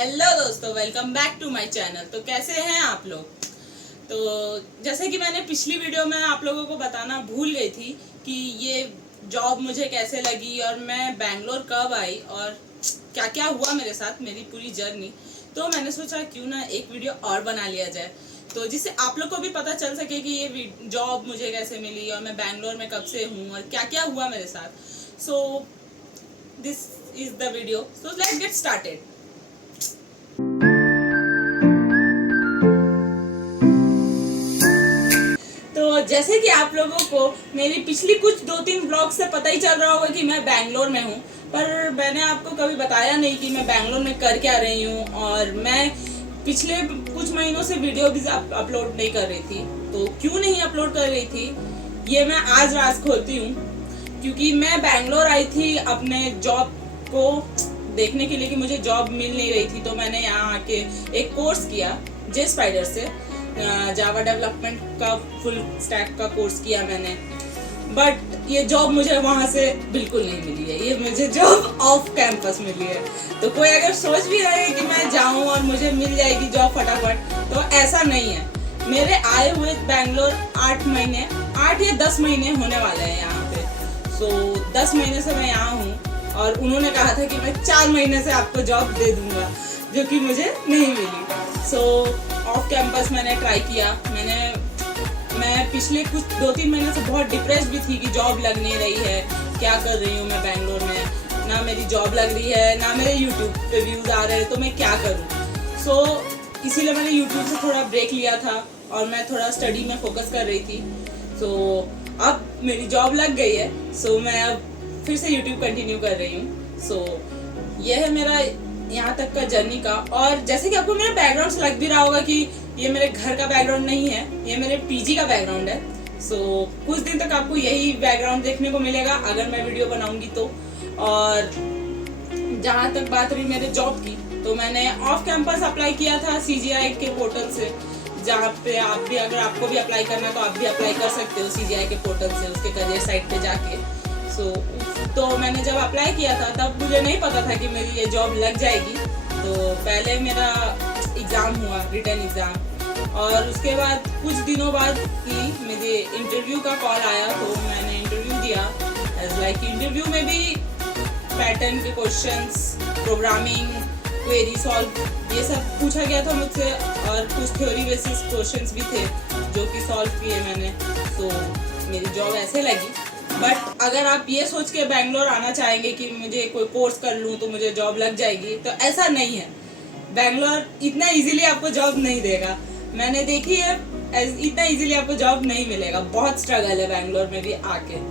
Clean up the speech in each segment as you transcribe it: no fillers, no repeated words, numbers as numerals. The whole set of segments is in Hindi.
हेलो दोस्तों, welcome back to my channel. तो कैसे हैं आप लोग? तो जैसे कि मैंने पिछली वीडियो में आप लोगों को बताना भूल गई थी कि ये जॉब मुझे कैसे लगी और मैं बैंगलोर कब आई और क्या क्या हुआ मेरे साथ, मेरी पूरी जर्नी। तो मैंने सोचा क्यों ना एक वीडियो और बना लिया जाए, तो जिससे आप लोग को भी पता चल सके कि ये जॉब मुझे कैसे मिली और मैं बैंगलोर में कब से हूँ और क्या क्या हुआ मेरे साथ। So this is the video, so let's get started. तो जैसे कि आप लोगों को मेरी पिछली कुछ 2-3 ब्लॉग से पता ही चल रहा होगा कि मैं बैंगलोर में हूँ, पर मैंने आपको कभी बताया नहीं कि मैं बैंगलोर में कर क्या रही हूँ। और मैं पिछले कुछ महीनों से वीडियो भी अपलोड नहीं कर रही थी। तो क्यों नहीं अपलोड कर रही थी ये मैं आज राज खोलती हूँ, क्योंकि मैं बैंगलोर आई थी अपने जॉब को देखने के लिए कि मुझे जॉब मिल नहीं रही थी। तो मैंने यहाँ आके एक कोर्स किया JSpider से, जावा डेवलपमेंट का फुल स्टैक का कोर्स किया मैंने। बट ये जॉब मुझे वहाँ से बिल्कुल नहीं मिली है, ये मुझे जॉब ऑफ कैंपस मिली है। तो कोई अगर सोच भी रहे कि मैं जाऊँ और मुझे मिल जाएगी जॉब फटाफट, तो ऐसा नहीं है। मेरे आए हुए बैंगलोर 8 या 10 महीने होने वाले हैं यहाँ पे। सो 10 महीने से मैं यहाँ हूँ और उन्होंने कहा था कि मैं 4 महीने से आपको जॉब दे दूंगा, जो कि मुझे नहीं मिली। सो ऑफ कैंपस मैंने ट्राई किया। मैं पिछले कुछ 2-3 महीने से बहुत डिप्रेस भी थी कि जॉब लग नहीं रही है, क्या कर रही हूँ मैं बैंगलोर में, ना मेरी जॉब लग रही है ना मेरे यूट्यूब पे व्यूज आ रहे हैं, तो मैं क्या करूँ। सो इसीलिए मैंने यूट्यूब से थोड़ा ब्रेक लिया था और मैं थोड़ा स्टडी में फोकस कर रही थी। सो अब मेरी जॉब लग गई है, सो मैं अब फिर से यूट्यूब कंटिन्यू कर रही हूँ। सो यह है मेरा यहाँ तक का जर्नी का। और जैसे कि आपको मेरा बैकग्राउंड से लग भी रहा होगा कि ये मेरे घर का बैकग्राउंड नहीं है, ये मेरे पीजी का बैकग्राउंड है। सो कुछ दिन तक आपको यही बैकग्राउंड देखने को मिलेगा अगर मैं वीडियो बनाऊंगी तो। और जहाँ तक बात रही मेरे जॉब की, तो मैंने ऑफ कैंपस अप्लाई किया था CGI के पोर्टल से, जहाँ पे आप भी अगर आपको भी अप्लाई करना है तो आप भी अप्लाई कर सकते हो CGI के पोर्टल से, उसके करियर साइट पे जाके। तो मैंने जब अप्लाई किया था तब मुझे नहीं पता था कि मेरी ये जॉब लग जाएगी। तो पहले मेरा एग्ज़ाम हुआ, रिटन एग्ज़ाम, और उसके बाद कुछ दिनों बाद ही मुझे इंटरव्यू का कॉल आया। तो मैंने इंटरव्यू दिया। लाइक इंटरव्यू में भी पैटर्न के क्वेश्चंस, प्रोग्रामिंग, क्वेरी सॉल्व, ये सब पूछा गया था मुझसे, और कुछ थ्योरी बेसिस क्वेश्चंस भी थे जो कि सॉल्व किए मैंने। तो मेरी जॉब ऐसे लगी। बट अगर आप ये सोच के बैंगलोर आना चाहेंगे कि मुझे कोई कोर्स कर लूँ तो मुझे जॉब लग जाएगी, तो ऐसा नहीं है। बैंगलोर इतना इजीली आपको जॉब नहीं देगा, मैंने देखी है, इतना इजीली आपको जॉब नहीं मिलेगा। बहुत स्ट्रगल है बैंगलोर में भी आके।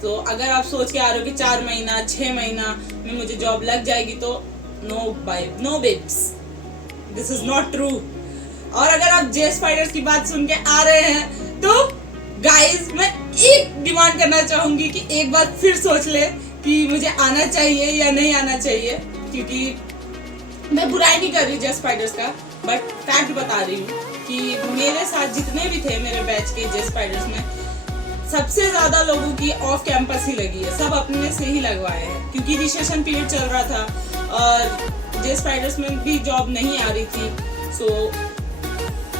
तो अगर आप सोच के आ रहे हो कि 4 महीना 6 महीना में मुझे जॉब लग जाएगी, तो no babes, this is not true. और अगर आप JSpider की बात सुन के आ रहे हैं तो गाइज मैं एक डिमांड करना चाहूंगी कि एक बार फिर सोच ले कि मुझे आना चाहिए या नहीं आना चाहिए, क्योंकि मैं बुराई नहीं कर रही JSpider का, बट फैक्ट बता रही हूँ कि मेरे साथ जितने भी थे मेरे बैच के JSpider में, सबसे ज्यादा लोगों की ऑफ कैंपस ही लगी है, सब अपने से ही लगवाए हैं, क्योंकि रिसेशन पीरियड चल रहा था और JSpider में भी जॉब नहीं आ रही थी। सो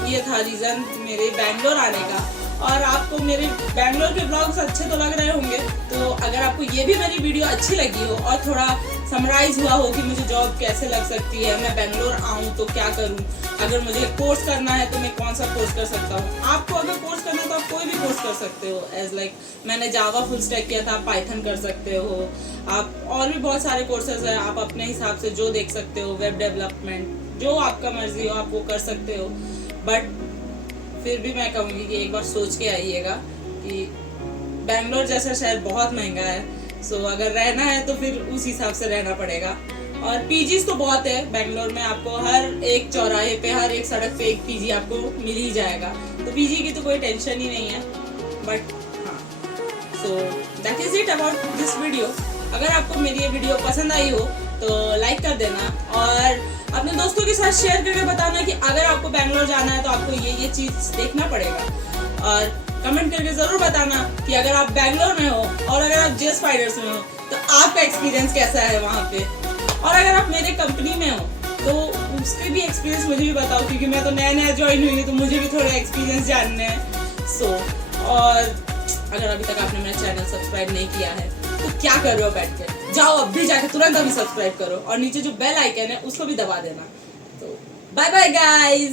ये था रीजन मेरे बैंगलोर आने का। और आपको मेरे बैंगलोर के ब्लॉग्स अच्छे तो लग रहे होंगे, तो अगर आपको ये भी मेरी वीडियो अच्छी लगी हो और थोड़ा समराइज हुआ हो कि मुझे जॉब कैसे लग सकती है, मैं बैंगलोर आऊँ तो क्या करूँ, अगर मुझे कोर्स करना है तो मैं कौन सा कोर्स कर सकता हूँ। आपको अगर कोर्स करना है तो आप कोई भी कोर्स कर सकते हो। एज लाइक मैंने जावा फुल स्टैक किया था, आप पाइथन कर सकते हो, आप और भी बहुत सारे कोर्सेज हैं, आप अपने हिसाब से जो देख सकते हो, वेब डेवलपमेंट, जो आपका मर्जी हो आप वो कर सकते हो। बट फिर भी मैं कहूँगी कि एक बार सोच के आइएगा कि बैंगलोर जैसा शहर बहुत महंगा है। सो अगर रहना है तो फिर उस हिसाब से रहना पड़ेगा। और पीजीज तो बहुत है बैंगलोर में, आपको हर एक चौराहे पे, हर एक सड़क पे एक पीजी आपको मिल ही जाएगा, तो पीजी की तो कोई टेंशन ही नहीं है। बट हाँ, so that is it about this video. अगर आपको मेरी ये वीडियो पसंद आई हो तो लाइक कर देना और अपने दोस्तों के साथ शेयर करके बताना कि अगर आपको बैंगलोर जाना है तो आपको ये चीज़ देखना पड़ेगा। और कमेंट करके ज़रूर बताना कि अगर आप बैंगलोर में हो और अगर आप JSpider में हो तो आपका एक्सपीरियंस कैसा है वहाँ पे। और अगर आप मेरे कंपनी में हो तो उसके भी एक्सपीरियंस मुझे भी बताओ, क्योंकि मैं तो नया नया ज्वाइन हुई हूँ, तो मुझे भी थोड़े एक्सपीरियंस जानने हैं। सो और अगर अभी तक आपने मेरा चैनल सब्सक्राइब नहीं किया है तो क्या कर रहे हो बैठ के, जाओ अभी जाके तुरंत अभी सब्सक्राइब करो, और नीचे जो बेल आइकन है उसको भी दबा देना। तो बाय बाय गाइस।